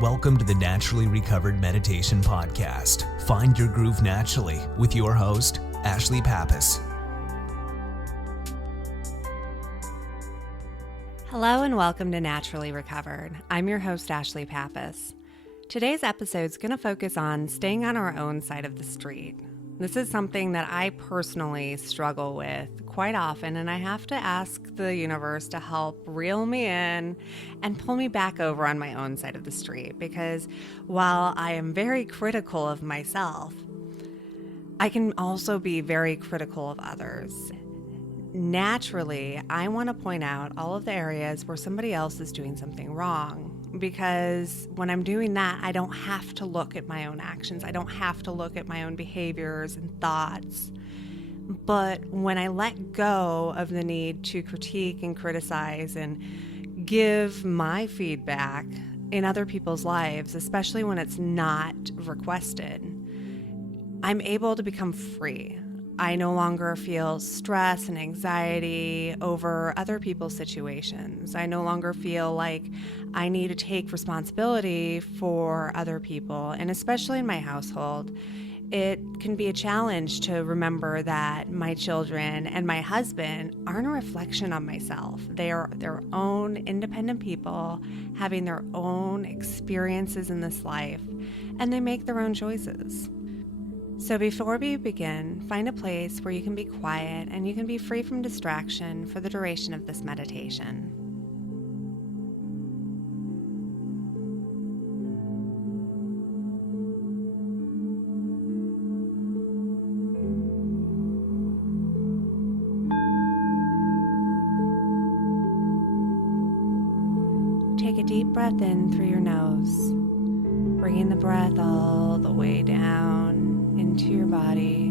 Welcome to the Naturally Recovered Meditation Podcast. Find your groove naturally with your host, Ashley Pappas. Hello and welcome to Naturally Recovered. I'm your host, Ashley Pappas. Today's episode is going to focus on staying on our own side of the street. This is something that I personally struggle with quite often, and I have to ask the universe to help reel me in and pull me back over on my own side of the street, because while I am very critical of myself, I can also be very critical of others. Naturally, I want to point out all of the areas where somebody else is doing something wrong, because when I'm doing that, I don't have to look at my own actions. I don't have to look at my own behaviors and thoughts. But when I let go of the need to critique and criticize and give my feedback in other people's lives, especially when it's not requested, I'm able to become free. I no longer feel stress and anxiety over other people's situations. I no longer feel like I need to take responsibility for other people. And especially in my household, it can be a challenge to remember that my children and my husband aren't a reflection on myself. They are their own independent people having their own experiences in this life, and they make their own choices. So before we begin, find a place where you can be quiet and you can be free from distraction for the duration of this meditation. Take a deep breath in through your nose, bringing the breath all the way down into your body.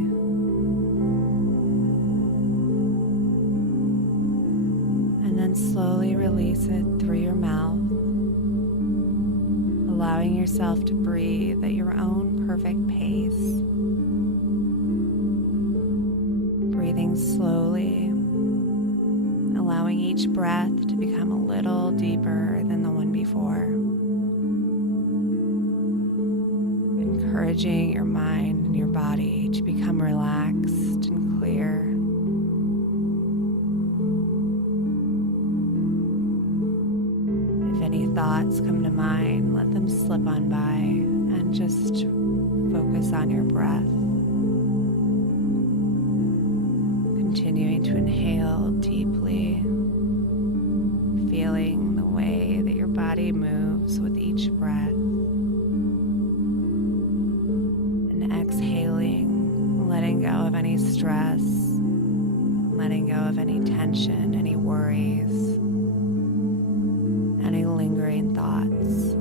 And then slowly release it through your mouth, allowing yourself to breathe at your own perfect pace. Breathing slowly, allowing each breath to become a little deeper than the one before. Encouraging your mind and your body to become relaxed and clear. If any thoughts come to mind, let them slip on by and just focus on your breath. Continuing to inhale deeply, feeling the way that your body moves with each breath. Exhaling, letting go of any stress, letting go of any tension, any worries, any lingering thoughts,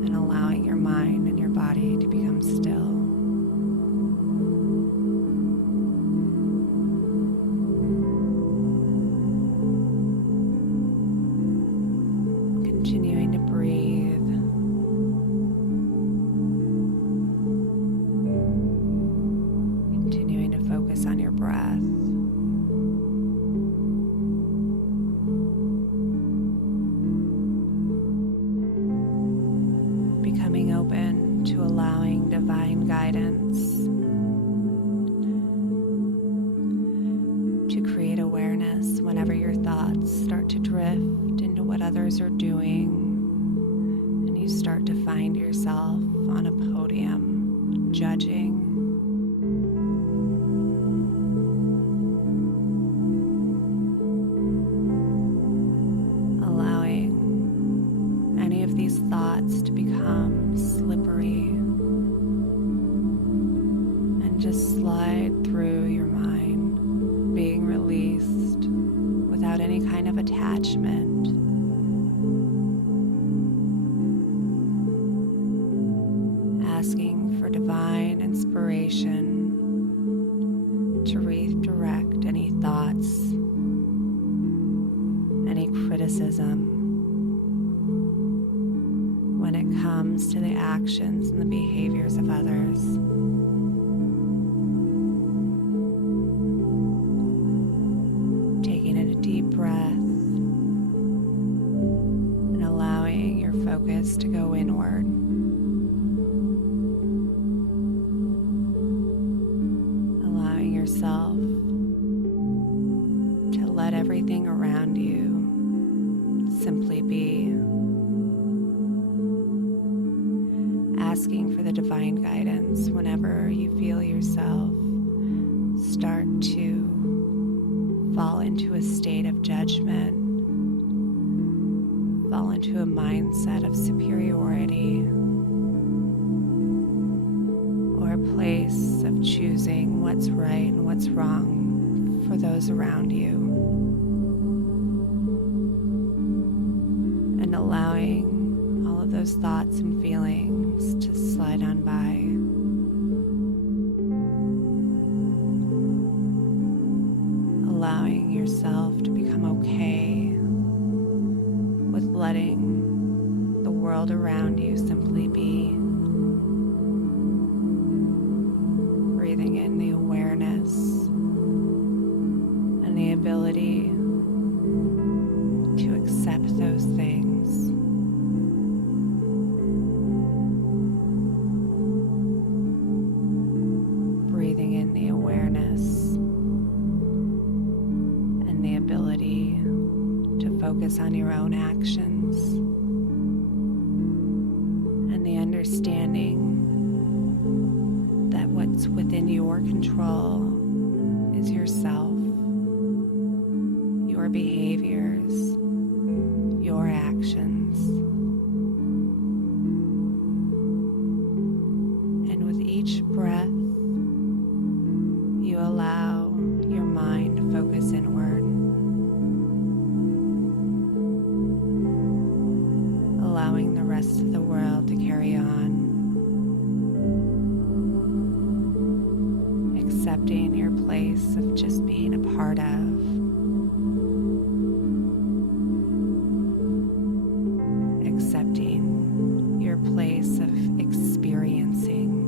and allowing your mind and your body to become still. Continuing to breathe. Focus on your breath. Becoming open to allowing divine guidance to create awareness whenever your thoughts start to drift into what others are doing and you start to find yourself on a podium judging. Thoughts to become slippery and just slide through your mind, being released without any kind of attachment. Asking for divine inspiration to redirect any thoughts, any criticism, when it comes to the actions and the behaviors of others. Taking in a deep breath and allowing your focus to go inward. Allowing yourself to let everything around you simply be. Asking for the divine guidance whenever you feel yourself start to fall into a state of judgment, fall into a mindset of superiority, or a place of choosing what's right and what's wrong for those around you, and allowing all of those thoughts and feelings to slide on by. Allowing yourself to become okay with letting the world around you simply be. Breathing in the awareness and the ability to accept those things. Breathing in the awareness and the ability to focus on your own actions and the understanding that what's within your control is yourself, your behaviors, your actions. And with each breath, you allow your mind to focus inward, allowing the rest of the world to carry on, accepting your place of just being a part of, accepting your place of experiencing.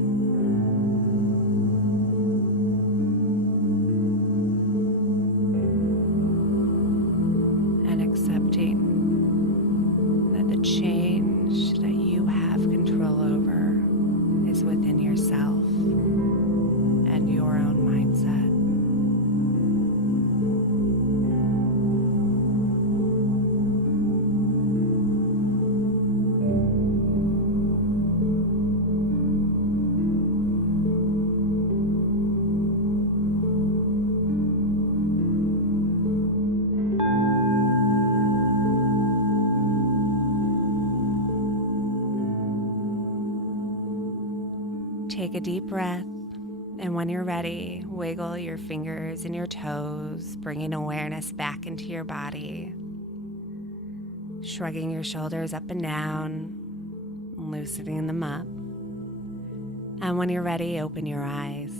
And accepting that the change that you have control over is within yourself and your own mindset. Take a deep breath, and when you're ready, wiggle your fingers and your toes, bringing awareness back into your body. Shrugging your shoulders up and down, loosening them up. And when you're ready, open your eyes.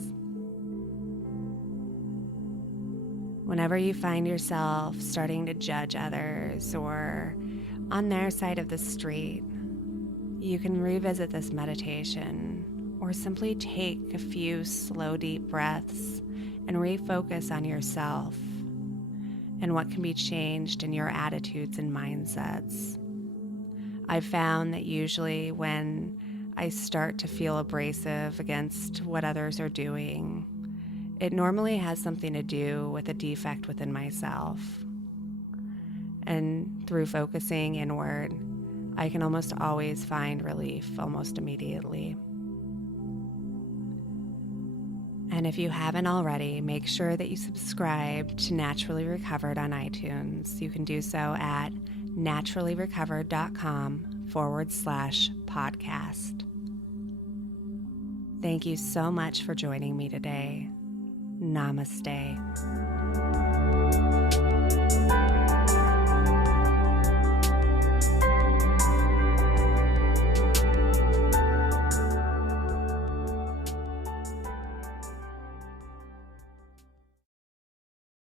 Whenever you find yourself starting to judge others or on their side of the street, you can revisit this meditation or simply take a few slow, deep breaths and refocus on yourself and what can be changed in your attitudes and mindsets. I've found that usually when I start to feel abrasive against what others are doing, it normally has something to do with a defect within myself. And through focusing inward, I can almost always find relief almost immediately. And if you haven't already, make sure that you subscribe to Naturally Recovered on iTunes. You can do so at naturallyrecovered.com/podcast. Thank you so much for joining me today. Namaste.